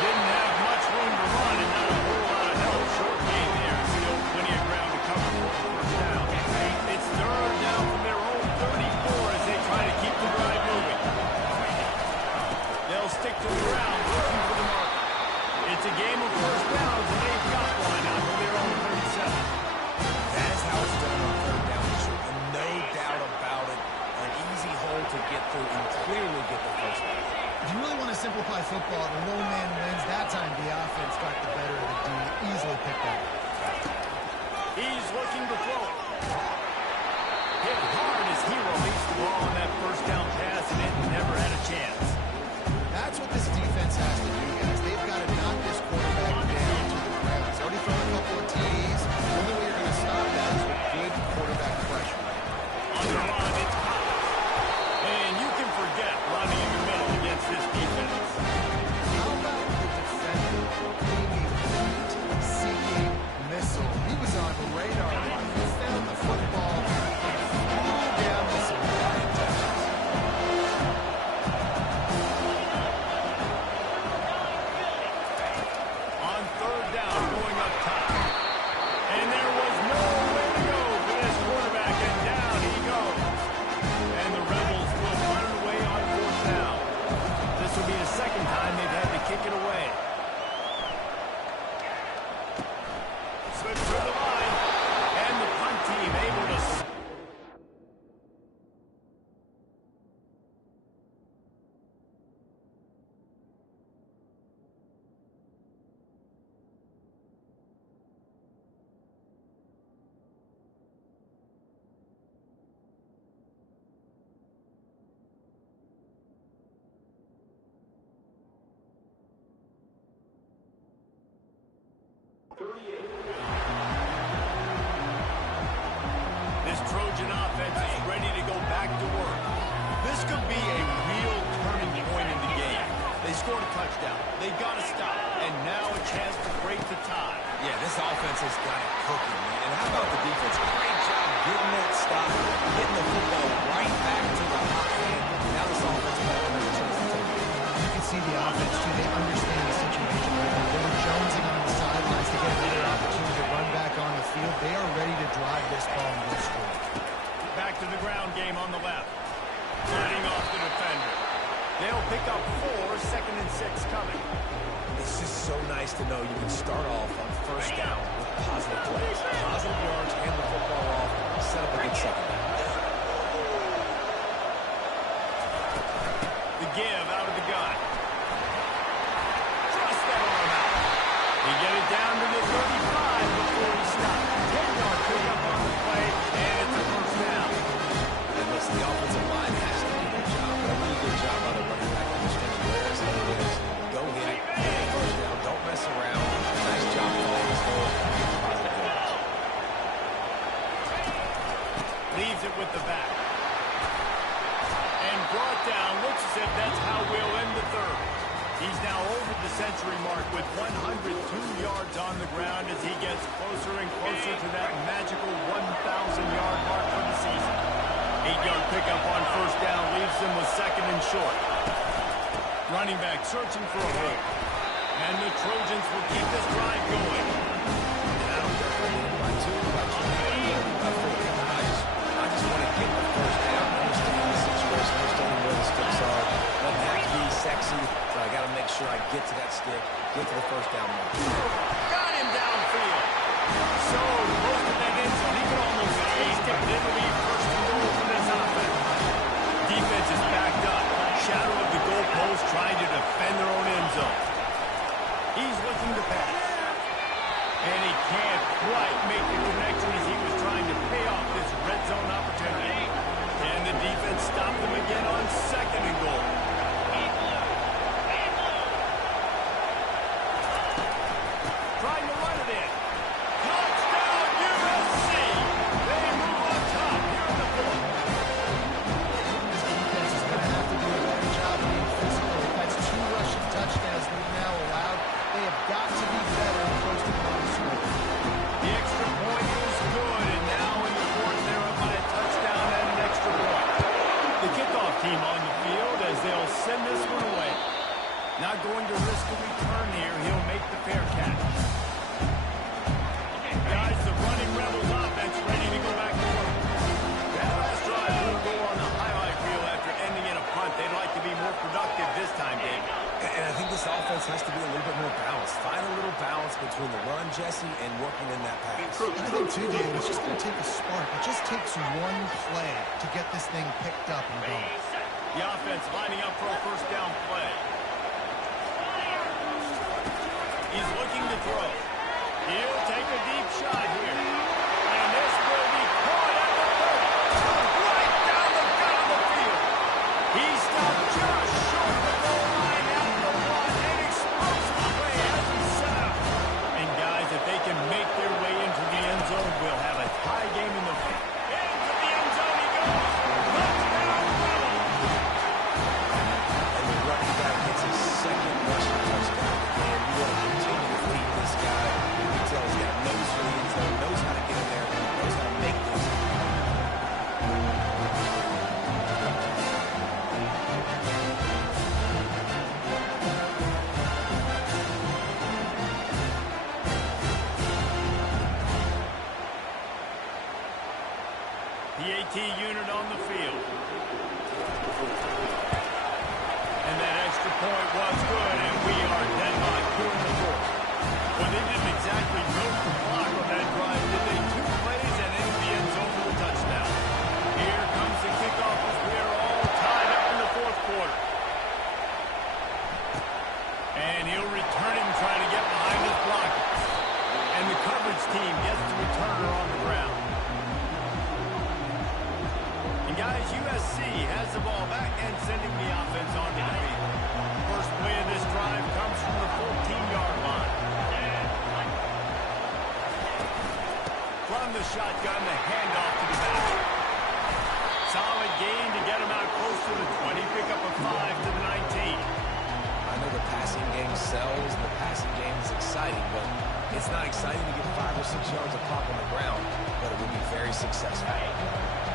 Didn't have much room to run and not a whole lot of help. Short gain there. Still plenty of ground to cover for the first down. It's third down from their own 34 as they try to keep the drive moving. They'll stick to the ground looking for the mark. It's a game of first downs and they've got one out of their own 37. That's how it's done on third down, and no doubt about it. An easy hole to get through and clearly get the first down. If you really want to simplify football, the low man wins. That time the offense got the better of the D. Easily picked up. He's looking to throw it. Hit hard as he released the ball on that first down pass, and it never had a chance. That's what this defense has to do, guys. They've got to knock this quarterback down to the ground. He's already thrown a couple of TDs. The only way you're going to stop that is with good quarterback pressure. On the run, it's popped. And you can forget running in the middle against this defense. How about the defender being a heat-seeking missile? He was on the radar. He found the football and flew down this entire Texas. On third down, going up top. And there was no way to go for this quarterback, and down he goes. And the Rebels will run it away on fourth down. This will be the second time they've had to kick it away. Slips through the line, and the punt team able to... This Trojan offense is ready to go back to work. This could be a real turning point in the game. They scored a touchdown. They got to stop. And now a chance to break the tie. Yeah, this offense has got it cooking, man. And how about the defense? Great job getting that stop, getting the football right back to the hot hand. Now this offense has a chance to take it. You can see the offense, too. They understand the situation right now. They were jonesing on the sidelines to get another opportunity to run back on the field. They are ready to drive this ball and go score. Back to the ground game on the left. Sliding off the defender. They'll pick up 4, 2nd and 6 coming. It's just so nice to know you can start off on first down with positive plays. Positive yards, hand the football off, set up a good second down. The give out of the gun. Thrust that arm out. He get it down to the 35 before he stopped. 10-yard pickup on the play, and it's a first down. And listen, the offensive line has to do their job, but a really good job by the running back understanding where his load is. Go get it, get the first down, don't mess around. Nice job following his goal. Positive yards. Leaves it with the back. And brought down. Looks as if that's how we'll end the third. He's now over the century mark with 102 yards on the ground as he gets closer and closer to that magical 1,000-yard mark for the season. 8-yard pickup on first down leaves him with 2nd and short. Running back searching for a hole. And the Trojans will keep this drive going. Now, by 2, by 3, I just want to get the first down, understand the situation, understand where the sticks are. Doesn't have to be sexy, but I got to make sure I get to that stick, get to the first down mark. Got him downfield. So close to that end zone. He could almost taste it. It'll be first and goal for this offense. Defense is backed up. Shadow of the goalpost trying to defend their own end zone. He's looking to pass. And he can't quite make the connection as he was trying to pay off this red zone opportunity. And the defense stopped him again on 2nd and goal. Trying to run it in. Touchdown, USC! They move on top here in the fourth. This defense is going to have to do a better job of being physical. That's 2 rushing touchdowns that are now allowed. They have got to be better in close to the score. The extra point is good, and now in the fourth, they're up by a touchdown and an extra point. The kickoff team on the field as they'll send this one away. Not going to risk a return here. He'll make the fair catch. Guys, the running Rebels offense ready to go back to work. That last drive will go on the highlight reel after ending in a punt. They'd like to be more productive this time, Dave. And I think this offense has to be a little bit more balanced. Find a little balance between the run, Jesse, and working in that pass. I think, too, David, it's just going to take a spark. It just takes one play to get this thing picked up and going. The offense lining up for a first down play. He's looking to throw. He'll take a deep shot here. And this will be caught at the 30. Right down the gut of the field. He stopped just short of the goal line at the 1. An explosive play as he set up. And guys, if they can make their way into the end zone, we'll have a tie game in the field. Into the end zone he goes. Touchdown, Rebels. And the running back gets his 2nd rushing touchdown. And you want to continue to feed this guy. You can tell he's got nose for the end zone, knows how to get in there, knows how to make this. The AT unit on the field. And that extra point was good, and we are deadlocked here in the fourth. Well, they didn't exactly milk the clock on that drive, did they? 2 plays and into the end zone for the touchdown. Here comes the kickoff as we are all tied up in the fourth quarter. And he'll return it and try to get behind his blockers. And the coverage team gets the returner on the ground. And guys, USC has the ball back and sending the offense onto the field. First play of this drive comes from the 14-yard line. From the shotgun, the handoff to the back. Solid gain to get him out close to the 20. Pick up a 5 to the 19. I know the passing game sells, the passing game is exciting, but it's not exciting to get 5 or 6 yards of pop on the ground, but it will be very successful.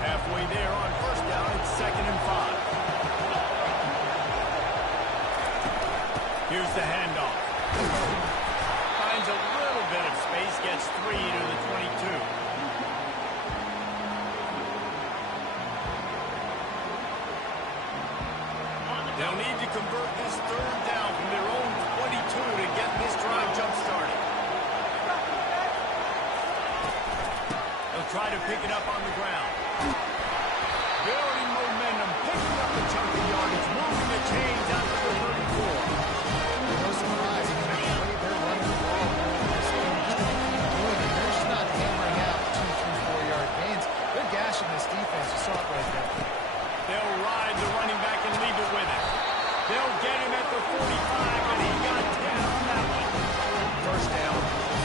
Halfway there on first down, it's 2nd and 5. Here's the handoff. Finds a little bit of space, gets 3 to the 22. They'll need to convert this 3rd down from their own 22 to get this drive jump-started. They'll try to pick it up on the ground. Building momentum, picking up a chunk of yardage, moving the chains out to the 34. No surprise, I mean, the way they're running the ball, they're just going to keep doing it. They're just not hammering out 2, 3, 4-yard gains. They're gashing this defense. You saw it right there. They'll ride the running back and leave it with him. They'll get him at the 45, but he got 10 on that one. First down,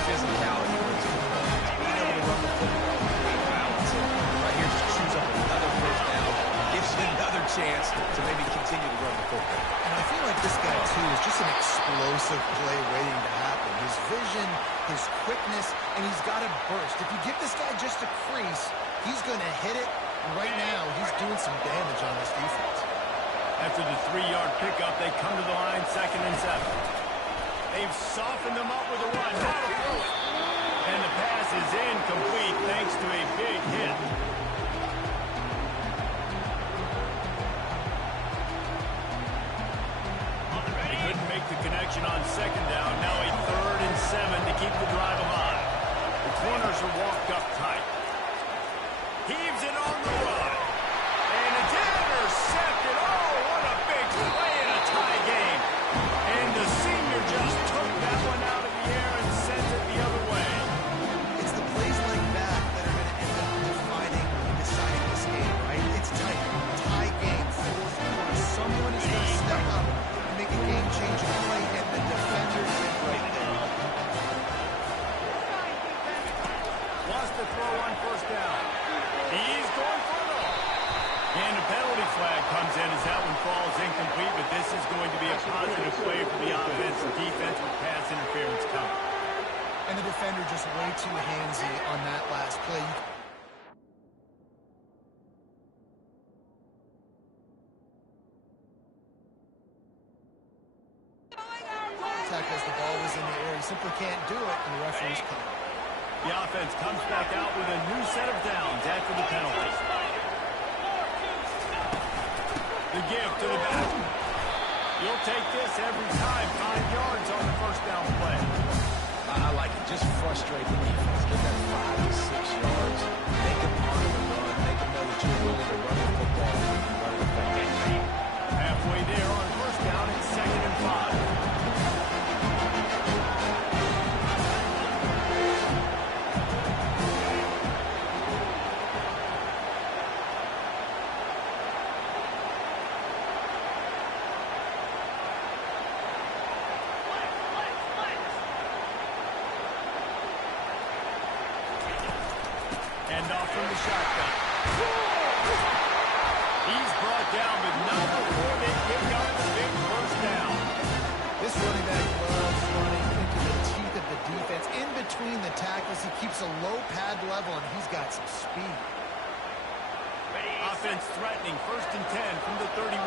physicality wins football. Being able to run the football, great balance, and right here just chews up another first down, gives you another chance to maybe continue to run the football. And I feel like this guy, too, is just an explosive play waiting to happen. His vision, his quickness, and he's got a burst. If you give this guy just a crease, he's going to hit it. And right now, he's doing some damage on this defense. After the 3-yard pickup, they come to the line 2nd and 7. They've softened them up with a run. Now to throw it. And the pass is incomplete thanks to a big hit. They couldn't make the connection on 2nd down. Now a 3rd and 7 to keep the drive alive. The corners are walked up tight. Heaves it on the run. And it's intercepted. Oh, what a big play in a tie game. And the senior just took that one out of the air and sent to throw on first down. He's going for it all. And a penalty flag comes in as that one falls incomplete, but this is going to be a positive play for the offense and defense with pass interference coming. And the defender just way too handsy on that last play. As the ball was in the air, he simply can't do it, and the referee's coming. The offense comes back out with a new set of downs after the penalty. The give to the back. You'll take this every time. 5 yards on the first down play. I like it. Just frustrate the defense. Get that 5 to 6 yards. Make them honor the run. Make them know that you're willing to run the football and run it effectively. Halfway there on first down, it's 2nd and 5. Hand off from the shotgun. He's brought down, but not before they pick up the big first down. This running back loves running into the teeth of the defense. In between the tackles, he keeps a low pad level, and he's got some speed. Offense threatening, 1st and 10 from the 31.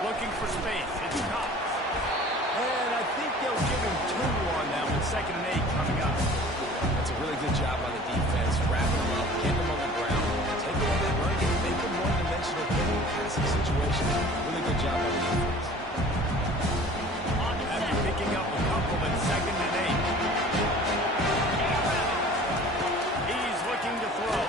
Looking for space. It's Cox. And I think they'll give him 2 on that one. 2nd and 8 coming up. That's a really good job by the defense. Wrap him up, get him on the ground, take away that run game, make him one-dimensional passing situation. Really good job by the defense. After picking up a couple in 2nd and 8. He's looking to throw.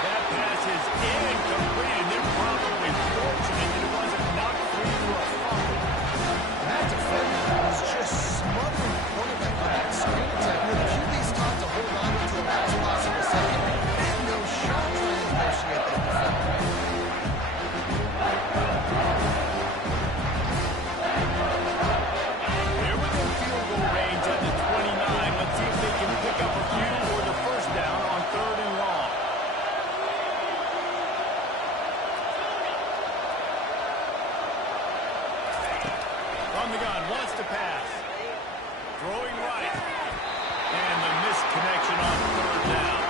That pass is incomplete, and they're probably fortunate that it wasn't knocked free for a fumble. That defender was just smothering the quarterback on that screen attack. The QB's taught to hold on to the last possible second, and no shot trying to negotiate that defender. Here within field goal range at the 29. Let's see if they can pick up a few or the first down on 3rd and long. On the gun, wants to pass. Throwing right. And the missed connection on 3rd down.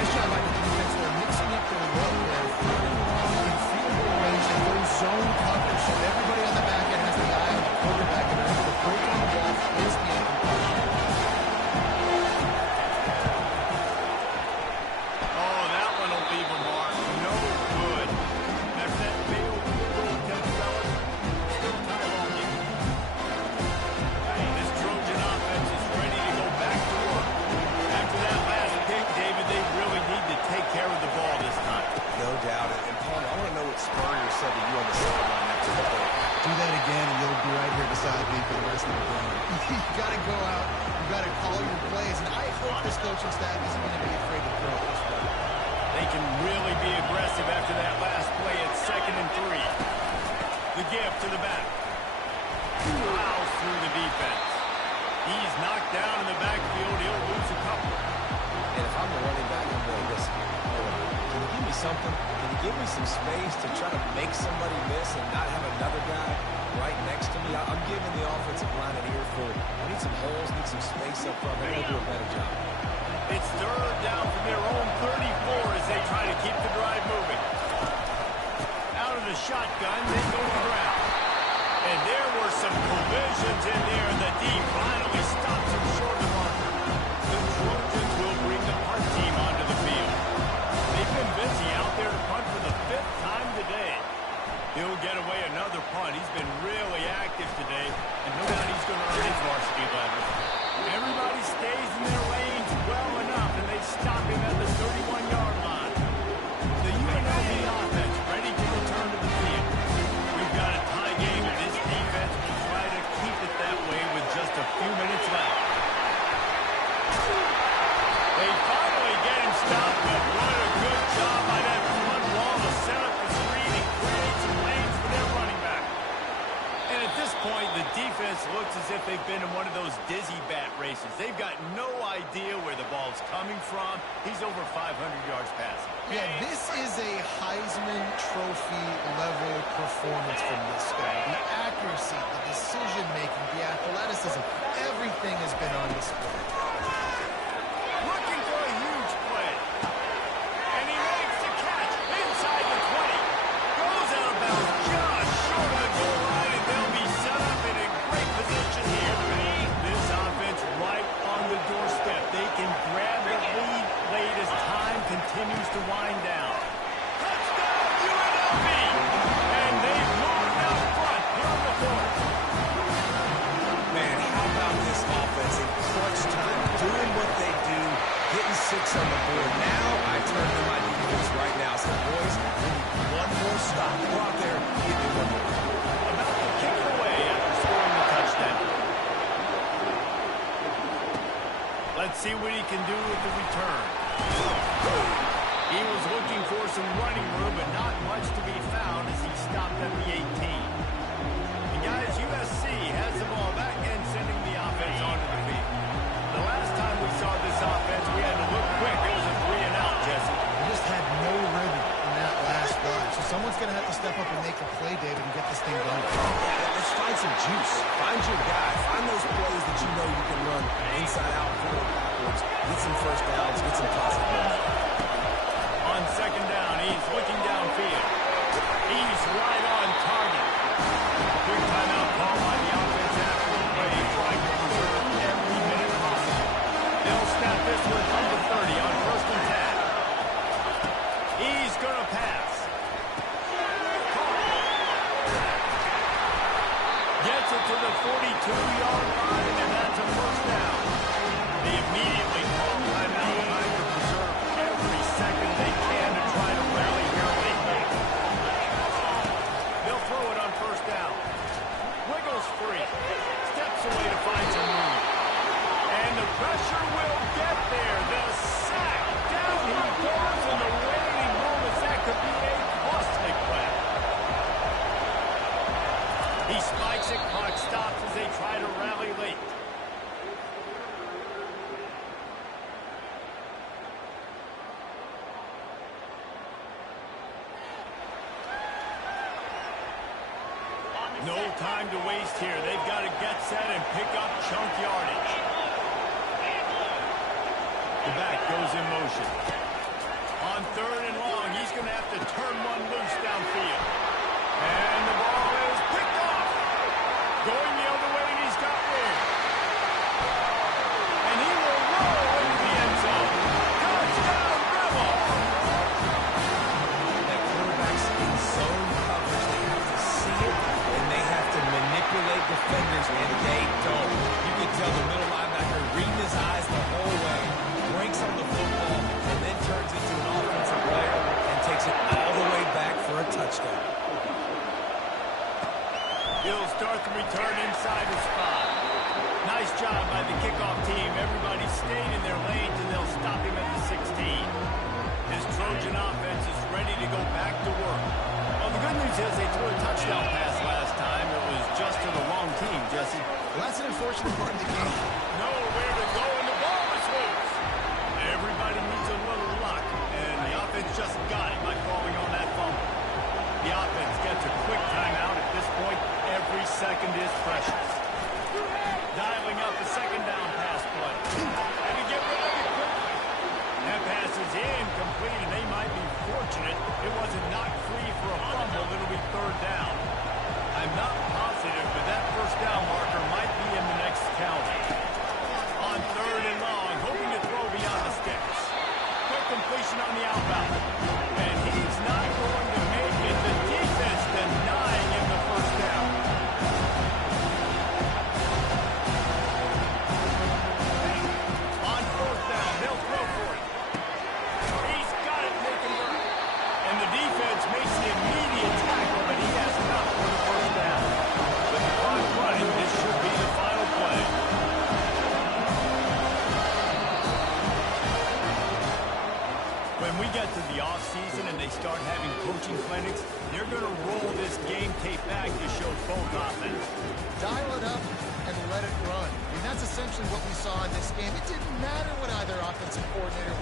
Nice job by the defense. They're mixing up their run there. 3rd and long in field goal range. They go zone coverage. So everybody on the back end has the eye on the quarterback, and they're able to break on the ball, force the incompletion. Oh, that one will leave a mark. No good. That's that failed field goal attempt, fellas. Still tie ball game. This Trojan offense is ready to go back to work. After that last pick, David, they really need to take care of the ball this time. No doubt. And Paul, I want to know what Spurrier said to you on the sideline after the play. Do that again, and you'll be right here beside me for the rest of the game. You got to go out. You got to call your plays, and I hope this coaching staff isn't going to be afraid to throw this way. They can really be aggressive after that last play at 2nd and 3. The give to the back. Plows through the defense. He's knocked down in the backfield. He'll lose a couple. And if I'm the running back, I'm going, listen, can you give me something? Can you give me some space to try to make somebody miss and not have another guy right next to me? I'm giving the offensive line an earful. I need some holes, need some space up front. They're going to do a better job. It's 3rd down from their own 34 as they try to keep the drive moving. Out of the shotgun, they go to the ground. And there were some collisions in there, and the D finally stops him short of the marker. The Trojans will bring the punt team onto the field. They've been busy out there to punt for the 5th time today. He'll get away another punt. He's been really active today, and no doubt he's going to earn his varsity letter. Everybody stays in their lanes well enough, and they stop him at the 31-yard line. The UNLV offense ready to return to the field. We've got a tie game, and this defense will try to keep it that way with just a few minutes left. almost as if they've been in one of those dizzy bat races. They've got no idea where the ball's coming from. He's over 500 yards passing. Yeah, this is a Heisman Trophy level performance from this guy. The accuracy, the decision-making, the athleticism, everything has been on display. Looking for a huge play. And he makes the catch inside the 20. Goes out of bounds just short of the goal line, and they'll be set up in a great position here. This offense right on the doorstep. They can grab the lead late as time continues to wind down. Touchdown, UNLV! And they've moved out front here in the fourth. Man, how about this offense in crunch time, doing what they do, getting 6 on the board. Now I turn to my defense right now. So, boys, we need one more stop. Go out there, give me one more. About to kick it away after scoring the touchdown. Let's see what he can do with the return. He was looking for some running room, but not much to be found as he stopped at the 18. And guys, USC has the ball back and sending the offense onto the field. The last time we saw this offense, we had to look quick. It was a 3-and-out, Jesse. They just had no rhythm in that last drive. So someone's going to have to step up and make a play, David, and get this thing going. Let's find some juice. Find your guy. Find those plays that you know you can run inside out, forward, backwards. Get some first downs. Get some positive momentum. On second down, he's looking downfield. He's right on target. Quick timeout call by the offense after the play, trying to preserve every minute possible. They'll snap this one from the 30 on 1st and 10. He's going to pass. Gets it to the 42-yard line, and that's a first down. They immediately call timeout, trying to preserve every second they can to try to rally here late. They'll throw it on 1st down. Wiggles free. Steps away to find some room. And the pressure will get there. The sack. Down he goes in the waiting room as that could be a costly play. He spikes it. Clock stops as they try to rally late. No time to waste here. They've got to get set and pick up chunk yardage. The back goes in motion. On 3rd and long, he's going to have to turn one loose downfield. And the ball is picked off. Going the other way, and he's got room. And he will roll into the end zone. Touchdown, Rebel! That quarterback's in zone coverage. They have to see it, and they have to manipulate defenders, and they don't. You can tell the middle linebacker reading his eyes the whole way, breaks on the football, and then turns into an offensive player and takes it all the way back for a touchdown. He'll start the return inside the spot. Nice job by the kickoff team. Everybody stayed in their lanes, and they'll stop him at the 16. His Trojan offense is ready to go back to work. Well, the good news is they threw a touchdown pass last time. It was just to the wrong team, Jesse. Well, that's an unfortunate part of the game. Nowhere to go, and the ball is loose. Everybody needs a little luck, and the offense just got it by falling on that fumble. The offense gets a quick timeout at this point. Every second is precious. Dialing up the second down pass play. And to get rid of it quickly. That pass is incomplete, and they might be fortunate it wasn't knocked free for a fumble. It'll be 3rd down. I'm not positive, but that 1st down marker might be in the next count. On 3rd and long, hoping to throw beyond the sticks. Quick completion on the outbound. And he's not going to make it. The defense denying him the 1st down. season and they start having coaching clinics, they're going to roll this game tape back to show both offense. Dial it up and let it run. And that's essentially what we saw in this game. It didn't matter what either offensive coordinator